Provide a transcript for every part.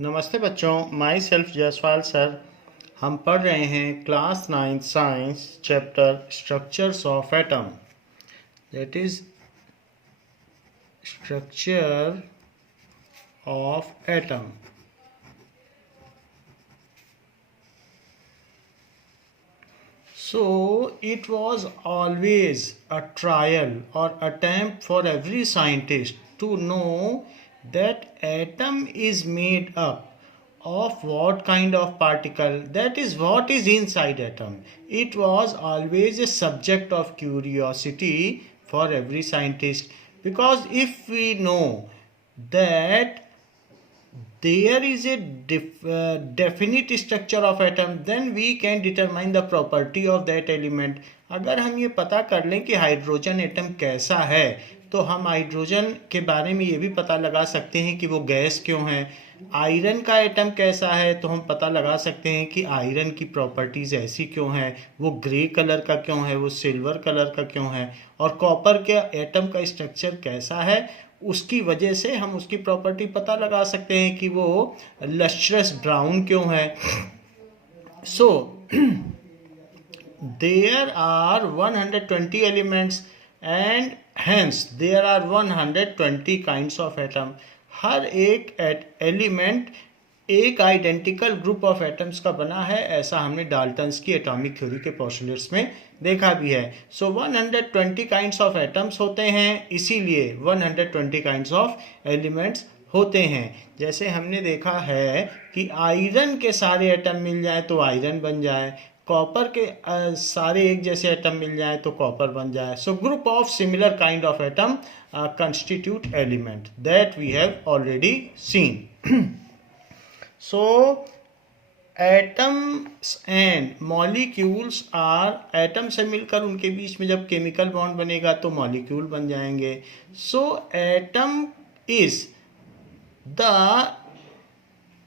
नमस्ते बच्चों, my self Jaiswal sir. हम पढ़ रहे हैं class 9 science chapter structures of atom, that is structure of atom. So it was always a trial or attempt for every scientist to know that atom is made up of what kind of particle, that is what is inside atom. It was always a subject of curiosity for every scientist, because if we know that there is a definite structure of atom, then we can determine the property of that element. अगर हम ये पता कर लें कि hydrogen atom कैसा है, तो हम हाइड्रोजन के बारे में ये भी पता लगा सकते हैं कि वो गैस क्यों है। आयरन का एटम कैसा है, तो हम पता लगा सकते हैं कि आयरन की प्रॉपर्टीज़ ऐसी क्यों हैं, वो ग्रे कलर का क्यों है, वो सिल्वर कलर का क्यों है। और कॉपर के एटम का स्ट्रक्चर कैसा है, उसकी वजह से हम उसकी प्रॉपर्टी पता लगा सकते हैं कि वो लस्ट्रस ब्राउन क्यों है। So there are 120 elements and hence there are 120 kinds of atom. हर एक एलिमेंट एक आइडेंटिकल ग्रुप ऑफ एटम्स का बना है, ऐसा हमने डाल्टन्स की एटॉमिक थ्योरी के पोस्टुलेट्स में देखा भी है। सो 120 काइंड्स ऑफ एटम्स होते हैं, इसीलिए 120 काइंड्स ऑफ एलिमेंट्स होते हैं। जैसे हमने देखा है कि आयरन के सारे एटम मिल जाए तो आयरन बन जाए, कॉपर के सारे एक जैसे एटम मिल जाए तो कॉपर बन जाए। So group of similar kind of atom constitute element that we have already seen. So atoms and molecules are, atom से मिलकर उनके बीच में जब केमिकल बॉन्ड बनेगा तो मॉलिक्यूल बन जाएंगे। So atom is the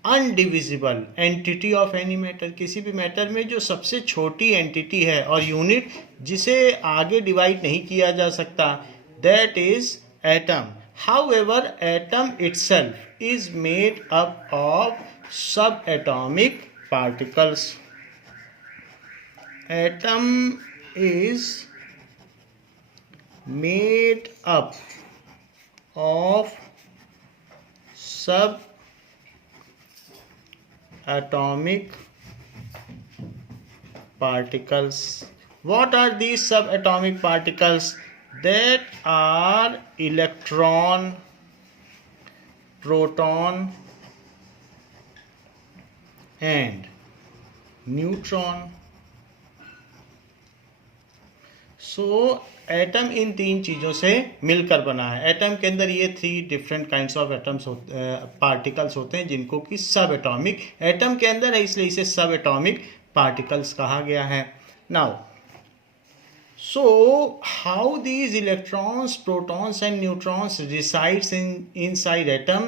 indivisible entity of any matter. किसी भी मैटर में जो सबसे छोटी एंटिटी है और यूनिट जिसे आगे डिवाइड नहीं किया जा सकता, that is atom. However, atom itself is made up of subatomic particles. Atom is made up of subatomic particles. What are these subatomic particles? That are electron, proton and neutron. So atom in तीन चीज़ों से मिलकर बना है। Atom के अंदर ये 3 different kinds of atoms particles होते हैं जिनको कि सब एटॉमिक एटम के अंदर है, इसलिए इसे सब एटॉमिक पार्टिकल्स कहा गया है। Now so how these electrons, protons and neutrons resides inside atom?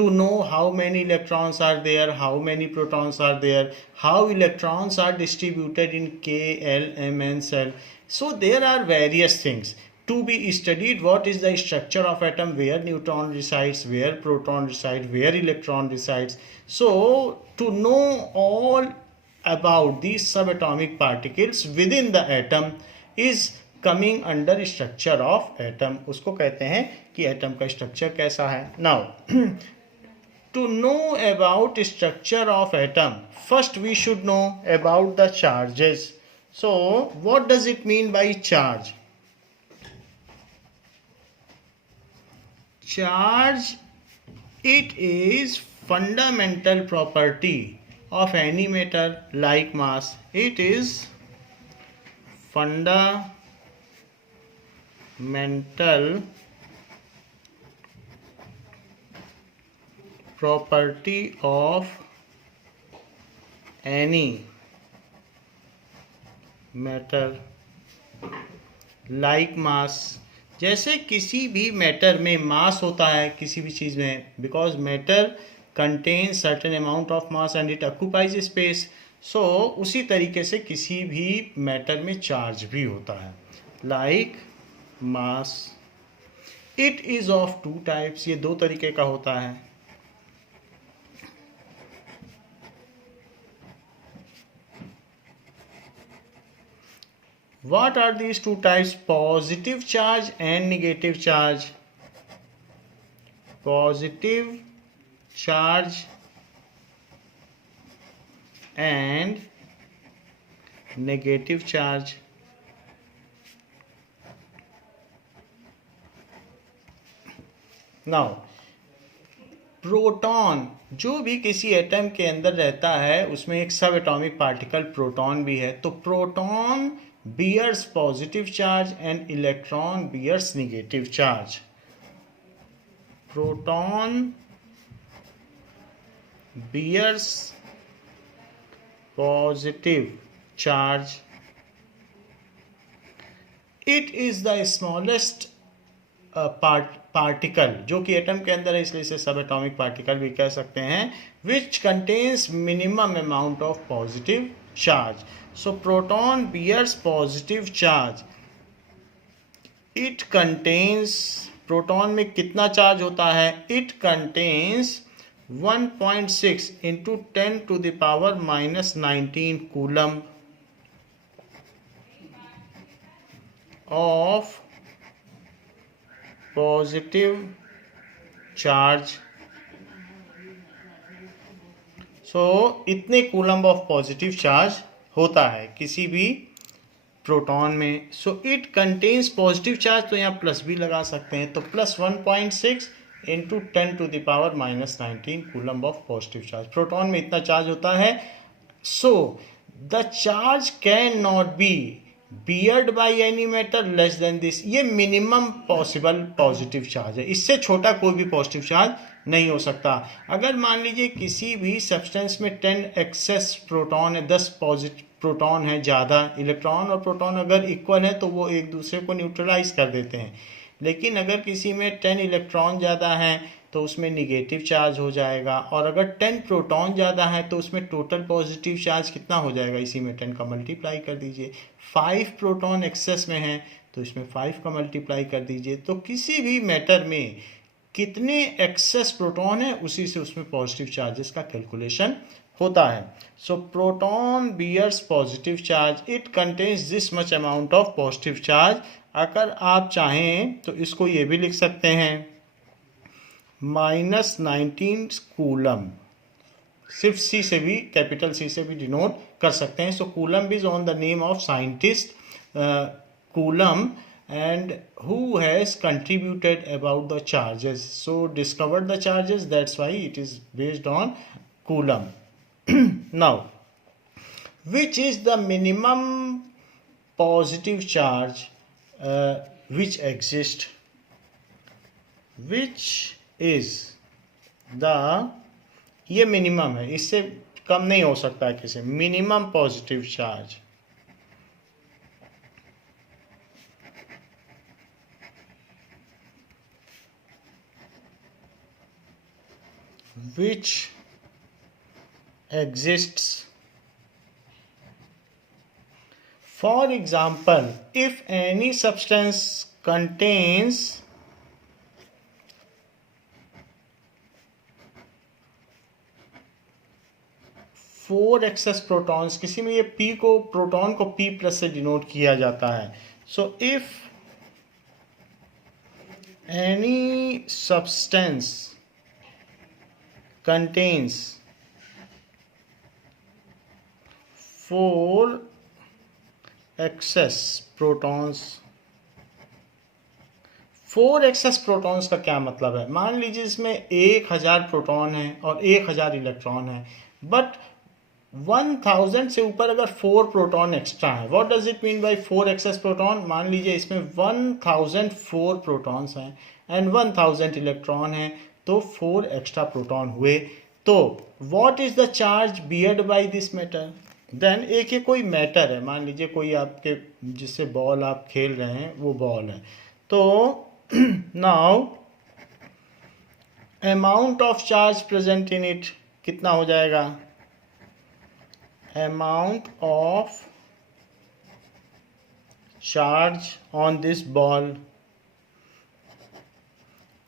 To know how many electrons are there, how many protons are there, how electrons are distributed in K, L, M and cell. So there are various things to be studied. What is the structure of atom, where neutron resides, where proton resides, where electron resides. So to know all about these subatomic particles within the atom is coming under structure of atom. उसको कहते हैं कि atom का structure कैसा है। Now to know about structure of atom, first we should know about the charges. So what does it mean by charge? Charge, it is fundamental property of any matter like mass. It is fundamental property of any matter like mass. जैसे किसी भी matter में मास होता है किसी भी चीज़ में, because matter contains certain amount of mass and it occupies space. So उसी तरीके से किसी भी मैटर में चार्ज भी होता है, like mass. It is of 2 types, ये 2 तरीके का होता है। What are these two types? Positive charge and negative charge. Positive charge and negative charge. Now, proton जो भी किसी एटम के अंदर रहता है उसमें एक सब एटॉमिक पार्टिकल प्रोटॉन भी है. तो proton bears positive charge and electron bears negative charge. Proton bears positive charge. It is the smallest particle जो कि एटम के अंदर है, इसलिए इसे सब एटॉमिक पार्टिकल भी कह सकते हैं. Which contains minimum amount of positive charge. So proton bears positive charge. It contains, proton में कितना चार्ज होता है? It contains 1.6 into 10⁻⁻19 coulomb of positive charge. So इतने कूलम ऑफ पॉजिटिव चार्ज होता है किसी भी प्रोटॉन में. So it contains positive charge, तो यहाँ प्लस भी लगा सकते हैं. तो plus 1.6 into 10⁻⁻19 coulomb of positive charge. Proton में इतना चार्ज होता है. So the charge can not be beard by any matter less than this. ये मिनिमम पॉसिबल पॉजिटिव चार्ज है, इससे छोटा कोई भी पॉजिटिव चार्ज नहीं हो सकता. अगर मान लीजिए किसी भी सब्सटेंस में 10 एक्सेस प्रोटॉन है, 10 पॉजिटिव प्रोटॉन है ज़्यादा, इलेक्ट्रॉन और प्रोटॉन अगर इक्वल है तो वो एक दूसरे को न्यूट्रलाइज कर देते हैं. लेकिन अगर किसी में 10 इलेक्ट्रॉन ज़्यादा हैं तो उसमें निगेटिव चार्ज हो जाएगा, और अगर 10 प्रोटॉन ज़्यादा है तो उसमें टोटल पॉजिटिव चार्ज कितना हो जाएगा? इसी में 10 का मल्टीप्लाई कर दीजिए. 5 प्रोटॉन एक्सेस में हैं तो इसमें 5 का मल्टीप्लाई कर दीजिए. तो किसी भी मैटर में कितने एक्सेस प्रोटॉन है उसी से उसमें पॉजिटिव चार्जेस का कैलकुलेशन होता है. So proton bears positive charge. It contains this much amount of positive charge. अगर आप चाहें तो इसको ये भी लिख सकते हैं -19 कूलम. सिर्फ सी से भी, कैपिटल सी से भी डिनोट कर सकते हैं. So coulomb is on the name of scientist Coulomb and who has contributed about the charges. So discovered the charges, that's why it is based on Coulomb. Now, which is the minimum positive charge which exists? Which is the, ये minimum है, इससे कम नहीं हो सकता है किसी. Minimum positive charge which exists. For example, if any substance contains 4 excess protons, किसी में ये P को, प्रोटॉन को P प्लस से डिनोट किया जाता है. So if any substance contains 4 excess protons. 4 excess protons का क्या मतलब है? मान लीजिए इसमें 1000 प्रोटॉन है और 1000 इलेक्ट्रॉन है, बट 1000 से ऊपर अगर 4 प्रोटॉन एक्स्ट्रा है. What does it mean by 4 excess proton? मान लीजिए इसमें 1004 प्रोटॉन्स हैं एंड 1000 इलेक्ट्रॉन हैं, तो 4 एक्स्ट्रा प्रोटॉन हुए. तो what is the charge beared by this matter? Then एक ये कोई मैटर है, मान लीजिए कोई आपके जिससे बॉल आप खेल रहे हैं वो बॉल है. तो now amount of charge present in it कितना हो जाएगा? Amount of charge on this ball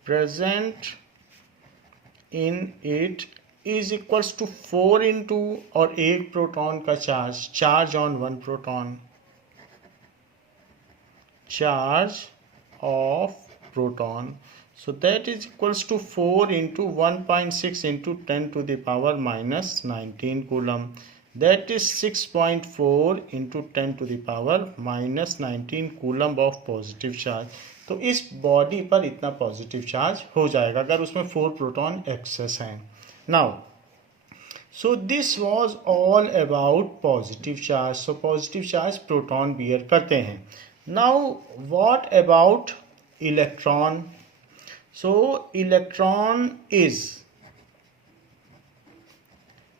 present in it is equals to 4 into और एक प्रोटॉन का charge on 1 proton charge of proton. So that is equals to 4 into 1.6 into 10 to the power minus 19 coulomb. That is 6.4 into 10 to the power minus 19 coulomb of positive charge. तो इस body पर इतना positive charge हो जाएगा अगर उसमें 4 proton access हैं. Now so this was all about positive charge. So positive charge proton bear करते हैं. Now what about electron? So electron is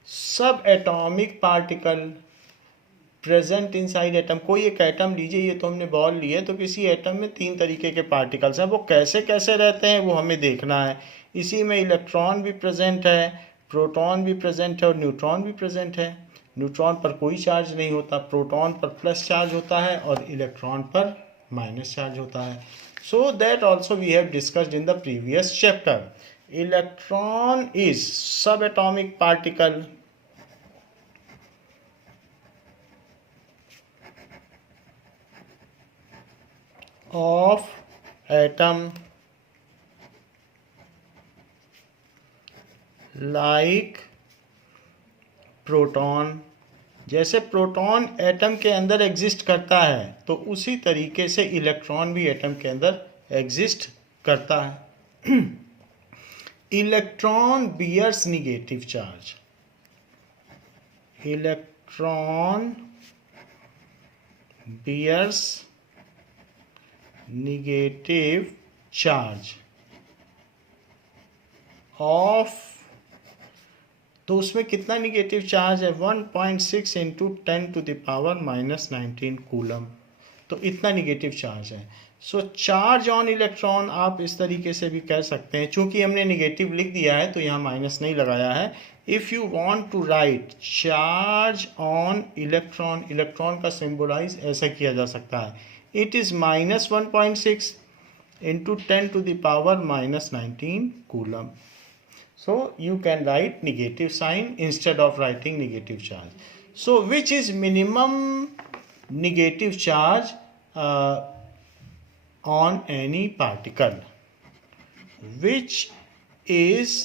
subatomic particle present inside atom. कोई एक एटम लीजिए, ये तो हमने बॉल ली है, तो किसी एटम में 3 तरीके के पार्टिकल्स हैं. वो कैसे कैसे रहते हैं वो हमें देखना है. इसी में इलेक्ट्रॉन भी प्रेजेंट है, प्रोटॉन भी प्रेजेंट है और न्यूट्रॉन भी प्रेजेंट है. न्यूट्रॉन पर कोई चार्ज नहीं होता, प्रोटॉन पर प्लस चार्ज होता है और इलेक्ट्रॉन पर माइनस चार्ज होता है. So that also we have discussed in the previous chapter. Electron is sub atomic particle of atom like proton. जैसे प्रोटॉन एटम के अंदर एग्जिस्ट करता है तो उसी तरीके से इलेक्ट्रॉन भी एटम के अंदर एग्जिस्ट करता है. Electron bears negative charge. Electron bears negative charge of, तो उसमें कितना निगेटिव चार्ज है 1.6 into 10 to the power minus 19 coulomb. तो इतना निगेटिव चार्ज है. सो चार्ज ऑन इलेक्ट्रॉन आप इस तरीके से भी कह सकते हैं. चूंकि हमने निगेटिव लिख दिया है तो यहाँ माइनस नहीं लगाया है. If you want to write charge on electron, electron का सिंबलाइज ऐसा किया जा सकता है. It is minus 1.6 into 10 to the power minus 19 coulomb. So you can write negative sign instead of writing negative charge. So which is minimum negative charge on any particle? Which is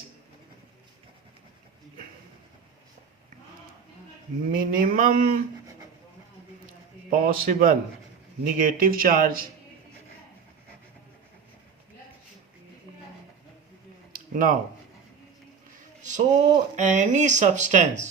minimum possible negative charge? Now, so any substance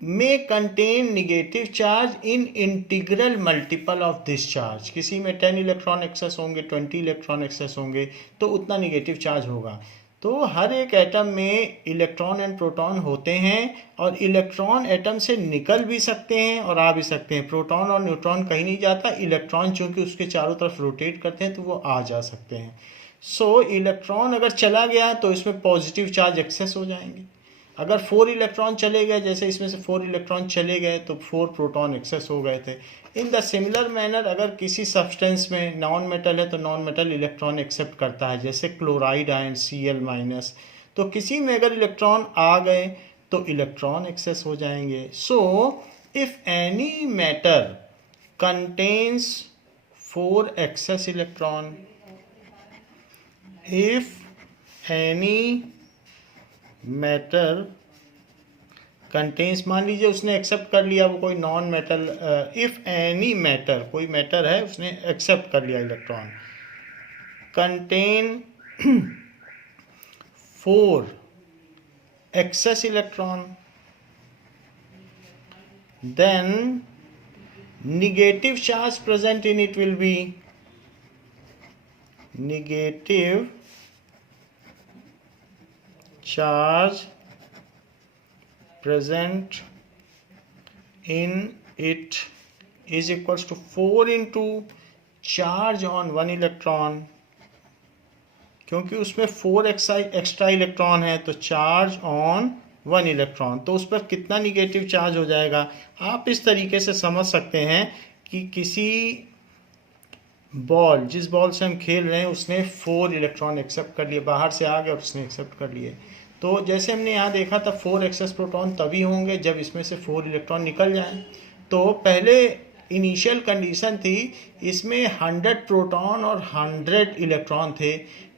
may contain negative charge in integral multiple of this charge. किसी में 10 electron access होंगे, 20 electron access होंगे, तो उतना negative charge होगा. तो हर एक atom में इलेक्ट्रॉन एंड प्रोटॉन होते हैं और इलेक्ट्रॉन एटम से निकल भी सकते हैं और आ भी सकते हैं. प्रोटॉन और न्यूट्रॉन कहीं नहीं जाता. इलेक्ट्रॉन चूंकि उसके चारों तरफ रोटेट करते हैं तो वो आ जा सकते हैं. सो इलेक्ट्रॉन अगर चला गया तो इसमें पॉजिटिव चार्ज एक्सेस हो जाएंगे. अगर 4 इलेक्ट्रॉन चले गए, जैसे इसमें से 4 इलेक्ट्रॉन चले गए तो 4 प्रोटॉन एक्सेस हो गए थे. इन द सिमिलर मैनर अगर किसी सब्सटेंस में नॉन मेटल है तो नॉन मेटल इलेक्ट्रॉन एक्सेप्ट करता है, जैसे क्लोराइड आयन Cl-. तो किसी में अगर इलेक्ट्रॉन आ गए तो इलेक्ट्रॉन एक्सेस हो जाएंगे. So if any matter contains 4 excess electron, if any matter contains, मान लीजिए उसने एक्सेप्ट कर लिया वो कोई non metal, if any matter, कोई मैटर है उसने एक्सेप्ट कर लिया electron, contain 4 excess electron, then negative charge present in it will be negative charge present in it is equals to 4 into charge on 1 electron, क्योंकि उसमें 4 extra electron है तो charge on 1 electron, तो उस पर कितना निगेटिव चार्ज हो जाएगा. आप इस तरीके से समझ सकते हैं कि किसी बॉल, जिस बॉल से हम खेल रहे हैं उसने 4 इलेक्ट्रॉन एक्सेप्ट कर लिए, बाहर से आ गए और उसने एक्सेप्ट कर लिए. तो जैसे हमने यहाँ देखा था 4 एक्सेस प्रोटॉन तभी होंगे जब इसमें से 4 इलेक्ट्रॉन निकल जाएं. तो पहले इनिशियल कंडीशन थी, इसमें 100 प्रोटॉन और 100 इलेक्ट्रॉन थे,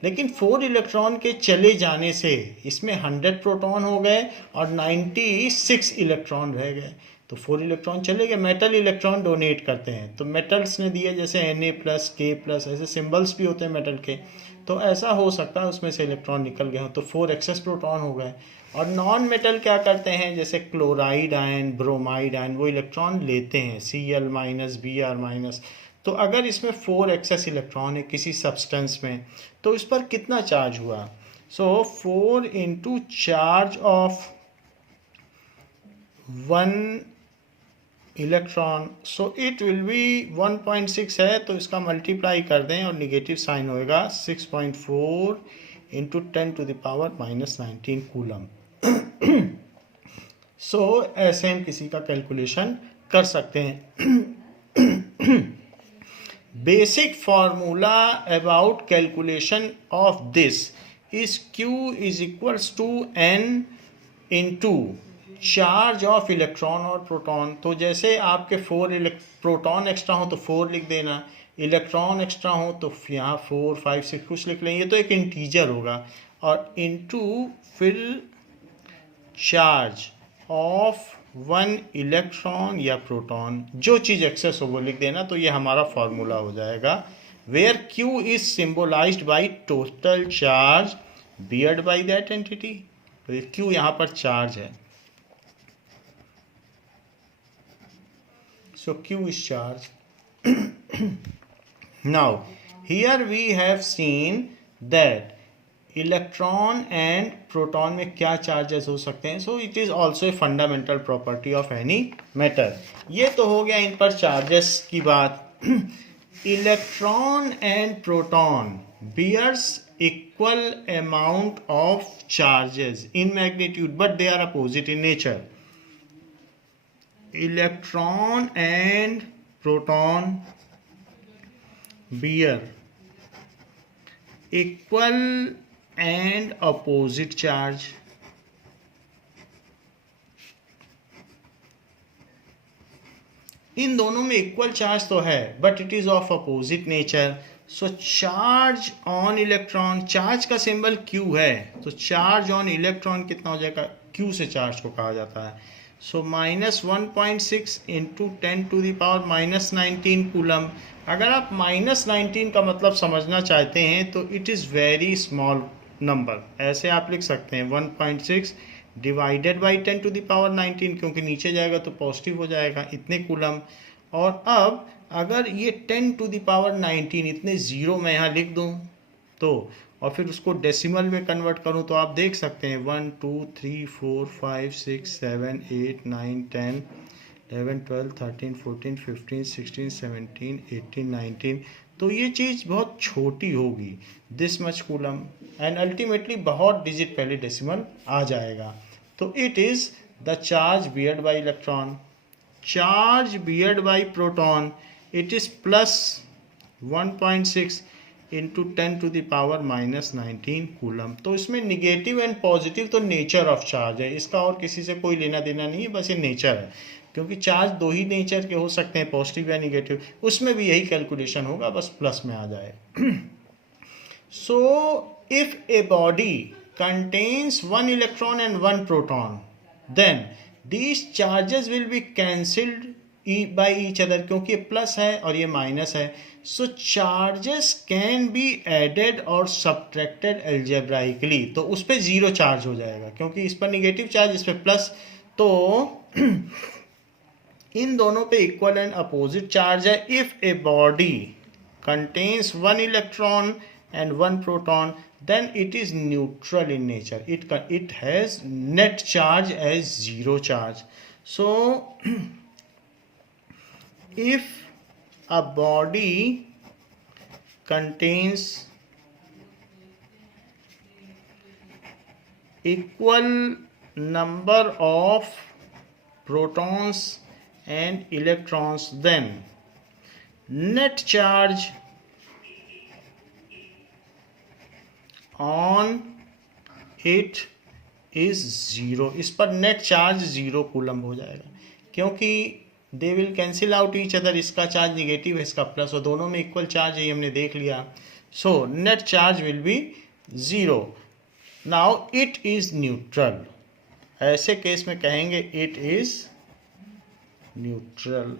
लेकिन 4 इलेक्ट्रॉन के चले जाने से इसमें 100 प्रोटॉन हो गए और 96 इलेक्ट्रॉन रह गए। तो 4 इलेक्ट्रॉन चले गए। मेटल इलेक्ट्रॉन डोनेट करते हैं, तो मेटल्स ने दिए, जैसे Na+, K+, ऐसे सिंबल्स भी होते हैं मेटल के। तो ऐसा हो सकता है उसमें से इलेक्ट्रॉन निकल गए हो, तो 4 एक्सेस प्रोटॉन हो गए। और नॉन मेटल क्या करते हैं, जैसे क्लोराइड आयन, ब्रोमाइड आयन, वो इलेक्ट्रॉन लेते हैं, Cl-, Br-। तो अगर इसमें 4 एक्सेस इलेक्ट्रॉन है किसी सब्सटेंस में, तो इस पर कितना चार्ज हुआ? सो 4 into charge of 1 electron, so it will B 1.6 है, तो इसका मल्टीप्लाई कर दें और निगेटिव साइन होएगा 6.4 इंटू 10⁻⁻19 कूलम। सो ऐसे हम किसी का कैलकुलेशन कर सकते हैं। Basic formula about calculation of this is Q is equals to N into charge of electron और प्रोटॉन। तो जैसे आपके 4 प्रोटॉन एक्स्ट्रा हो तो 4 लिख देना, इलेक्ट्रॉन एक्स्ट्रा हो तो यहाँ 4, 5, 6 कुछ लिख लेंगे, तो एक इंटीजर होगा। और इंटू फिर चार्ज ऑफ 1 इलेक्ट्रॉन या प्रोटॉन, जो चीज़ एक्सेस हो वो लिख देना। तो ये हमारा फॉर्मूला हो जाएगा, where Q is symbolized by total charge beared by that entity. तो ये Q यहाँ पर चार्ज है, so Q is charge. Now here we have seen that electron and proton में क्या चार्जेस हो सकते हैं। So it is also a fundamental property of any matter. ये तो हो गया इन पर चार्जेस की बात। Electron and proton bears equal amount of charges in magnitude, but they are opposite in nature. इलेक्ट्रॉन एंड प्रोटॉन bear equal and opposite charge। इन दोनों में इक्वल चार्ज तो है, but it is of opposite nature. So charge on electron, charge का symbol Q है, तो चार्ज ऑन इलेक्ट्रॉन कितना हो जाएगा? Q से चार्ज को कहा जाता है। सो -1.6 इंटू 10⁻⁻19 कूलम। अगर आप -19 का मतलब समझना चाहते हैं तो it is very small number, ऐसे आप लिख सकते हैं 1.6 डिवाइडेड बाई 10⁻19, क्योंकि नीचे जाएगा तो पॉजिटिव हो जाएगा, इतने कूलम। और अब अगर ये 10⁻19 इतने ज़ीरो मैं यहाँ लिख दूँ तो, और फिर उसको डेसिमल में कन्वर्ट करूँ तो आप देख सकते हैं 1 2 3 4 5 6 7 8 9 10 11 12 13 14 15 16 17 18 19। तो ये चीज़ बहुत छोटी होगी, this much coulomb, and ultimately बहुत डिजिट पहले डेसिमल आ जाएगा। तो it is the charge beared by electron. Charge beared by proton, it is plus 1.6 into 10⁻⁻19 coulomb. तो इसमें निगेटिव एंड पॉजिटिव तो नेचर ऑफ चार्ज है, इसका और किसी से कोई लेना देना नहीं है, बस ये नेचर है। क्योंकि चार्ज दो ही नेचर के हो सकते हैं, पॉजिटिव या निगेटिव, उसमें भी यही कैलकुलेशन होगा, बस प्लस में आ जाए। So if a body contains 1 electron and 1 proton, then these charges will be cancelled by each other, क्योंकि ये प्लस है और ये माइनस है। So charges can be added और सब्ट्रैक्टेड एल्जेब्राइकली। तो उस पर जीरो चार्ज हो जाएगा, क्योंकि इस पर निगेटिव चार्ज, इस पर प्लस। तो इन दोनों पे इक्वल एंड अपोजिट चार्ज है। If a body contains 1 electron and 1 proton, then it is neutral in nature. It has net charge as 0 charge. So if a body contains equal number of protons and electrons, then net charge on it is 0। इस पर net charge 0 coulomb हो जाएगा, क्योंकि they will cancel out each other, इसका charge negative है, इसका plus, और दोनों में इक्वल चार्ज है, ये हमने देख लिया. So net charge will be 0. Now it is neutral. ऐसे केस में कहेंगे इट इज न्यूट्रल.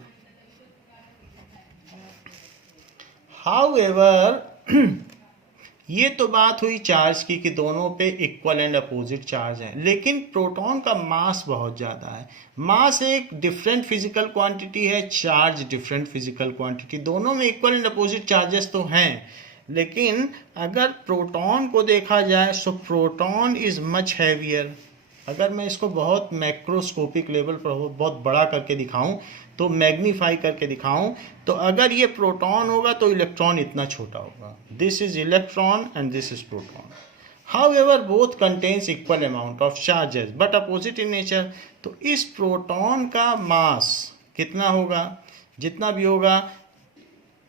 हाउएवर ये तो बात हुई चार्ज की कि दोनों पे इक्वल एंड अपोजिट चार्ज है, लेकिन प्रोटॉन का मास बहुत ज़्यादा है. मास एक डिफरेंट फिजिकल क्वांटिटी है, चार्ज डिफरेंट फिजिकल क्वांटिटी, दोनों में इक्वल एंड अपोजिट चार्जेस तो हैं, लेकिन अगर प्रोटॉन को देखा जाए सो प्रोटॉन इज मच हैवियर. अगर मैं इसको बहुत मैक्रोस्कोपिक लेवल पर बहुत बड़ा करके दिखाऊं, तो मैग्नीफाई करके दिखाऊं, तो अगर ये प्रोटॉन होगा तो इलेक्ट्रॉन इतना छोटा होगा. This is electron and this is proton. However both contains equal amount of charges but opposite in nature. तो इस प्रोटॉन का मास कितना होगा, जितना भी होगा,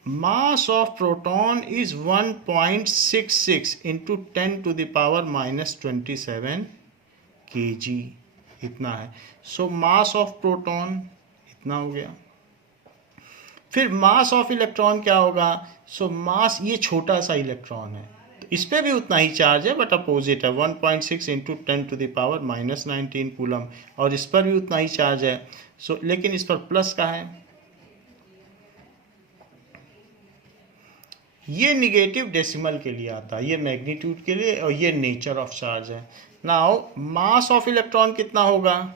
mass of proton is 1.66 into 10 to the power -27 kg, इतना है. सो मास ऑफ प्रोटॉन इतना हो गया. फिर मास ऑफ इलेक्ट्रॉन क्या होगा, सो मास, ये छोटा सा इलेक्ट्रॉन है तो इस पे भी उतना ही चार्ज है बट अपोजिट है, 1.6 into 10 to the power -19 coulomb, और इस पर भी उतना ही चार्ज है. सो लेकिन इस पर प्लस का है. ये निगेटिव डेसिमल के लिए आता है, ये मैग्नीट्यूड के लिए, और ये नेचर ऑफ चार्ज है. नाउ मास ऑफ इलेक्ट्रॉन कितना होगा,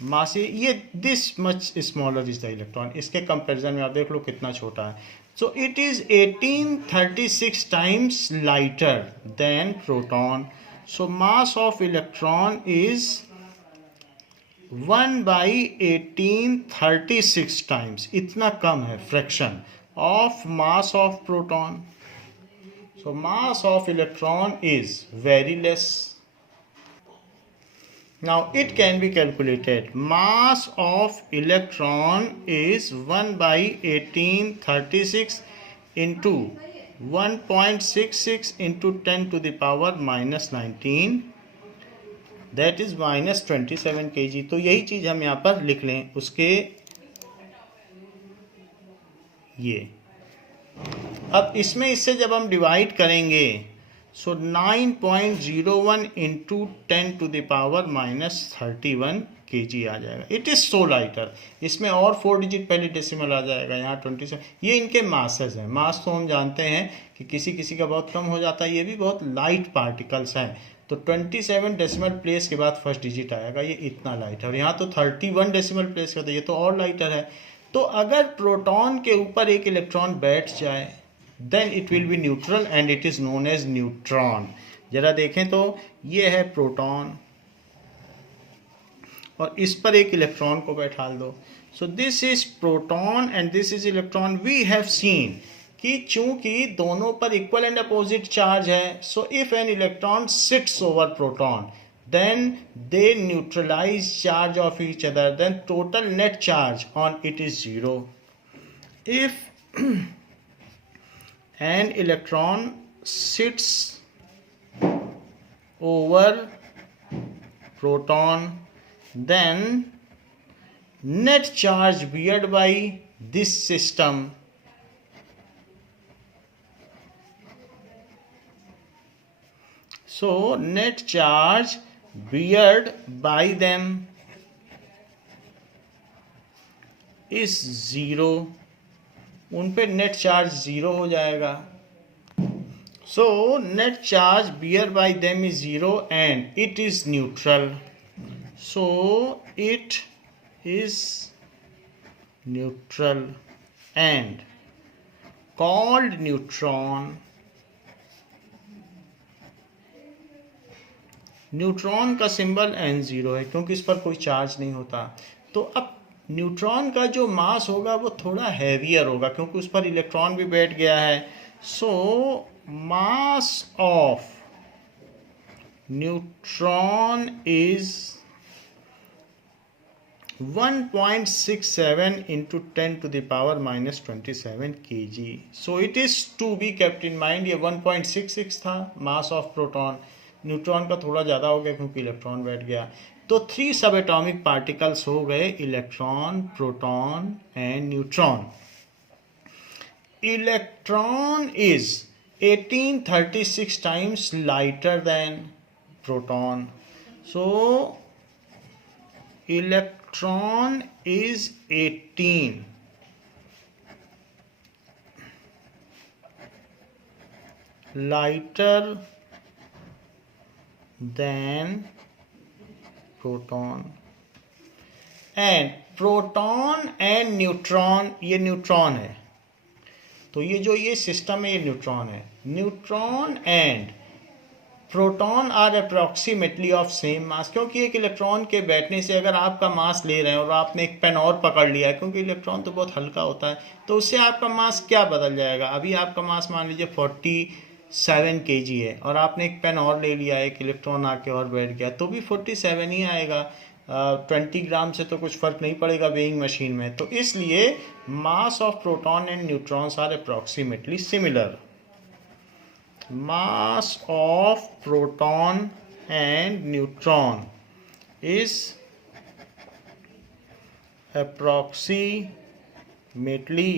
मास ये this much smaller is the electron, इसके कंपैरिजन में आप देख लो कितना छोटा है. सो it is 1836 times lighter than proton. So mass of electron is 1/1836 times, इतना कम है fraction of mass of proton. So mass of electron is very less. Now it can be calculated. Mass of electron is 1/1836 into 1.66 into 10 to the power -19, that is -27 kg. तो यही चीज़ हम यहाँ पर लिख लें उसके. ये अब इसमें इससे जब हम डिवाइड करेंगे so 9.01 into 10 to the power -31 kg आ जाएगा. It is so lighter. इसमें और 4 डिजिट पहले डेसिमल आ जाएगा, यहाँ 27. ये इनके मासेस हैं. मास तो हम जानते हैं कि किसी किसी का बहुत कम हो जाता है, ये भी बहुत लाइट पार्टिकल्स हैं. तो 27 डेसिमल प्लेस के बाद फर्स्ट डिजिट आएगा, ये इतना लाइट है. और यहाँ तो 31 डेसिमल प्लेस का, तो ये तो और लाइटर है. तो अगर प्रोटॉन के ऊपर एक इलेक्ट्रॉन बैठ जाए then it will be neutral and it is known as neutron. जरा देखें तो ये है प्रोटॉन और इस पर एक इलेक्ट्रॉन को बैठा दो. So this is proton and this is electron. We have seen कि चूंकि दोनों पर इक्वल एंड अपोजिट चार्ज है, so if an electron sits over proton then they neutralize charge of each other, then total net charge on it is 0. If an electron sits over proton, then net charge beared by this system so net charge beared by them is 0. उन पे net charge 0 हो जाएगा. So net charge beared by them is 0 and it is neutral. So it is neutral and called neutron. Neutron का symbol N0 है क्योंकि इस पर कोई चार्ज नहीं होता. तो अब न्यूट्रॉन का जो मास होगा वो थोड़ा हैवियर होगा क्योंकि उस पर इलेक्ट्रॉन भी बैठ गया है. So mass of neutron is 1.67 into 10 to the power -27 kg. So it is to be kept in mind. ये 1.66 था मास ऑफ प्रोटॉन. न्यूट्रॉन का थोड़ा ज़्यादा हो गया क्योंकि इलेक्ट्रॉन बैठ गया। तो 3 सब एटॉमिक पार्टिकल्स हो गए, electron, proton and neutron. Electron is 1836 times lighter than proton. So electron is 18 lighter than proton. And proton and neutron, ये न्यूट्रॉन है, तो ये जो ये सिस्टम है ये न्यूट्रॉन है। Neutron and proton are approximately of same mass, क्योंकि एक इलेक्ट्रॉन के बैठने से अगर आपका मास ले रहे हैं और आपने एक पेन और पकड़ लिया है, क्योंकि इलेक्ट्रॉन तो बहुत हल्का होता है, तो उससे आपका मास क्या बदल जाएगा। अभी आपका मास मान लीजिए 47 kg है और आपने एक पेन और ले लिया, एक इलेक्ट्रॉन आके और बैठ गया, तो भी 47 ही आएगा। 20 ग्राम से तो कुछ फर्क नहीं पड़ेगा वेइंग मशीन में। तो इसलिए mass of proton and neutrons are approximately similar. Mass of proton and neutron is approximately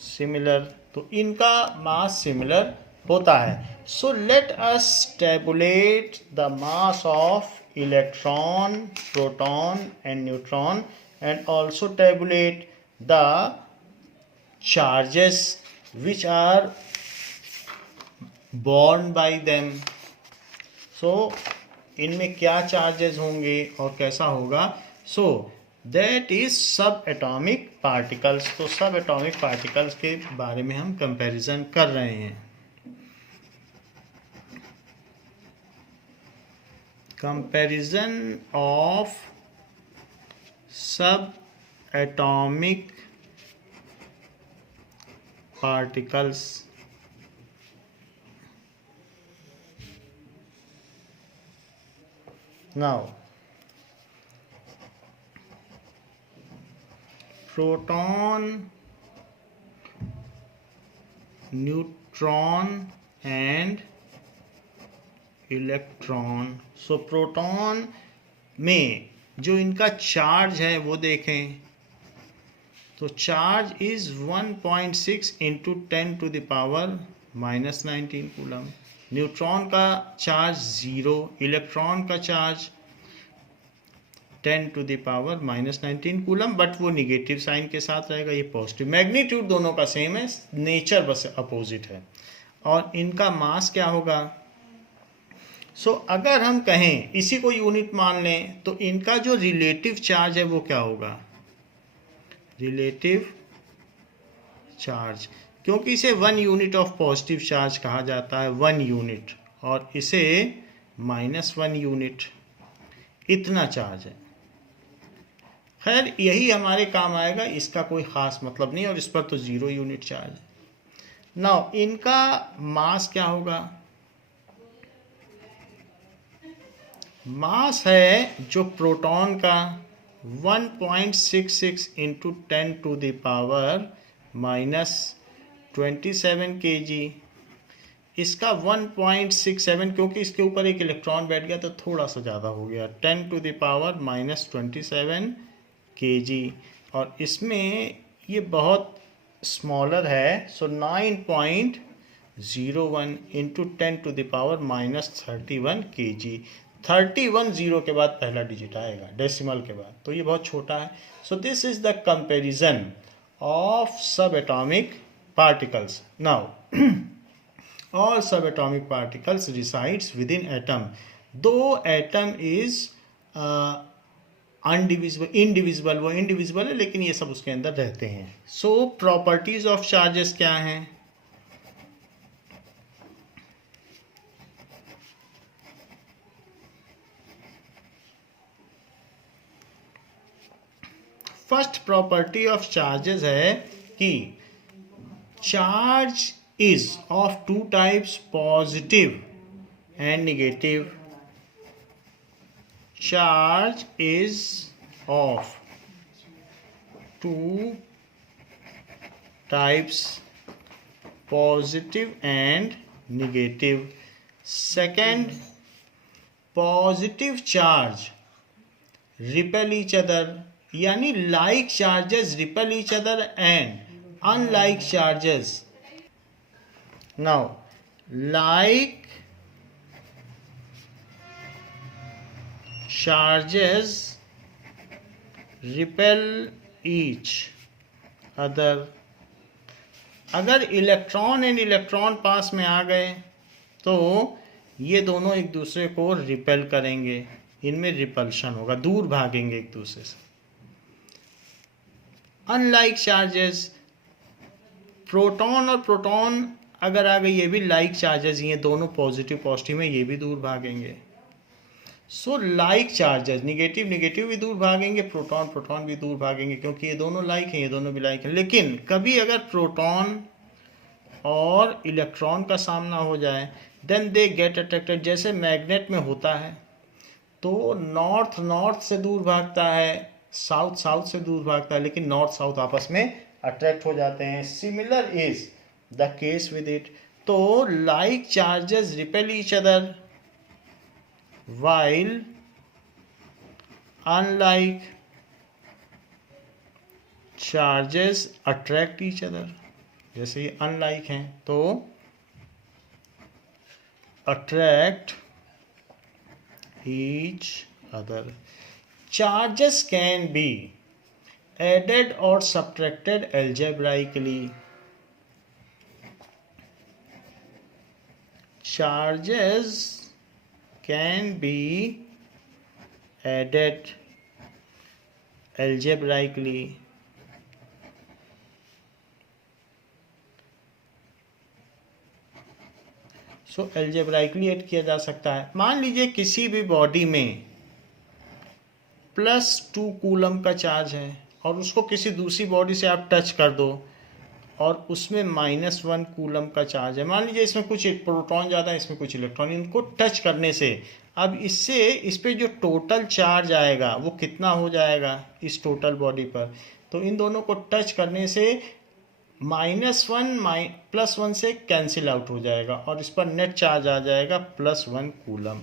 similar, तो इनका मास सिमिलर होता है। So let us tabulate the mass of electron, proton and neutron and also tabulate the charges which are borne by them. So इनमें क्या charges होंगे और कैसा होगा। So that is sub atomic particles. तो सब एटॉमिक पार्टिकल्स के बारे में हम कंपैरिजन कर रहे हैं। Comparison of sub atomic particles. Now proton, neutron and electron. So proton में जो इनका चार्ज है वो देखें, तो charge is 1.6 into 10 to the power -19 coulomb. Neutron का चार्ज 0, इलेक्ट्रॉन का charge 10 to the power -19 coulomb, but वो निगेटिव साइन के साथ रहेगा, ये पॉजिटिव। मैग्नीट्यूड दोनों का सेम है, नेचर बस अपोजिट है। और इनका मास क्या होगा। सो अगर हम कहें इसी को यूनिट मान लें, तो इनका जो रिलेटिव चार्ज है वो क्या होगा, रिलेटिव चार्ज, क्योंकि इसे 1 यूनिट ऑफ पॉजिटिव चार्ज कहा जाता है, 1 यूनिट, और इसे -1 यूनिट, इतना चार्ज है। खैर यही हमारे काम आएगा, इसका कोई ख़ास मतलब नहीं, और इस पर तो 0 यूनिट चार्ज है। नाउ इनका मास क्या होगा। मास है जो प्रोटॉन का 1.66 into 10 to the power -27 kg। इसका 1.67, क्योंकि इसके ऊपर एक इलेक्ट्रॉन बैठ गया तो थोड़ा सा ज़्यादा हो गया, 10 टू द पावर -27 kg। और इसमें ये बहुत स्मॉलर है, so 9.01 into 10 to the power -31 kg। 31 0 के बाद पहला डिजिट आएगा डेसिमल के बाद, तो ये बहुत छोटा है। So this is the comparison of sub atomic particles. Now all subatomic particles resides within atom, though atom is indivisible, वो indivisible है लेकिन ये सब उसके अंदर रहते हैं। So properties of charges क्या हैं। फर्स्ट प्रॉपर्टी ऑफ चार्जेस है कि charge is of 2 types, positive and negative. Charge is of 2 types, positive and negative. Second, positive charge repel each other, यानी like charges repel each other and unlike charges. Now, like charges repel each other. अगर electron and electron पास में आ गए तो ये दोनों एक दूसरे को रिपेल करेंगे, इनमें रिपल्शन होगा, दूर भागेंगे एक दूसरे से. अनलाइक चार्जेस, प्रोटॉन और प्रोटॉन अगर आ गए ये भी लाइक चार्जेस, ये दोनों पॉजिटिव पॉजिटिव में, ये भी दूर भागेंगे. So like charges, negative negative भी दूर भागेंगे, प्रोटॉन प्रोटॉन भी दूर भागेंगे, क्योंकि ये दोनों लाइक हैं, ये दोनों भी लाइक हैं. लेकिन कभी अगर प्रोटॉन और इलेक्ट्रॉन का सामना हो जाए देन दे गेट अट्रैक्टेड. जैसे मैग्नेट में होता है तो नॉर्थ नॉर्थ से दूर भागता है, साउथ साउथ से दूर भागता है, लेकिन नॉर्थ साउथ आपस में अट्रैक्ट हो जाते हैं. Similar is the case with it. तो like charges repel each other while unlike charges attract each other. जैसे ये unlike हैं तो attract each other. Charges can be added or subtracted algebraically. Charges can be added algebraically. So algebraically add किया जा सकता है. मान लीजिए किसी भी बॉडी में +2 कूलम का चार्ज है और उसको किसी दूसरी बॉडी से आप टच कर दो और उसमें -1 कूलम का चार्ज है. मान लीजिए इसमें कुछ प्रोटॉन ज़्यादा है, इसमें कुछ इलेक्ट्रॉन. इनको टच करने से अब इससे इस पर जो टोटल चार्ज आएगा वो कितना हो जाएगा इस टोटल बॉडी पर. तो इन दोनों को टच करने से -1 +1 से कैंसिल आउट हो जाएगा और इस पर नेट चार्ज आ जाएगा +1 कूलम.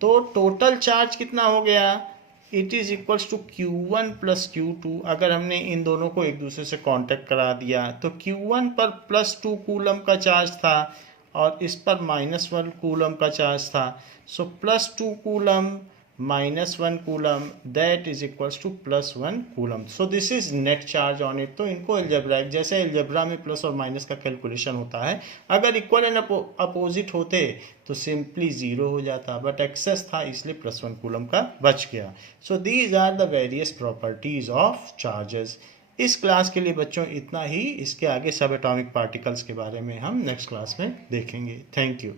तो टोटल चार्ज कितना हो गया, it is equals to Q1 + Q2. अगर हमने इन दोनों को एक दूसरे से कांटेक्ट करा दिया तो Q1 पर +2 कूलम का चार्ज था और इस पर -1 कूलम का चार्ज था. So +2 coulomb -1 coulomb that is equals to +1 coulomb. So this is net charge on it. तो इनको एल्जेब्राइक, जैसे एल्जेब्रा में प्लस और माइनस का कैलकुलेशन होता है, अगर इक्वल एंड अपोजिट होते तो सिंपली 0 हो जाता, बट एक्सेस था इसलिए +1 कूलम का बच गया. So these are the various properties of charges. इस क्लास के लिए बच्चों इतना ही. इसके आगे सब एटॉमिक पार्टिकल्स के बारे में हम नेक्स्ट क्लास में देखेंगे. Thank you.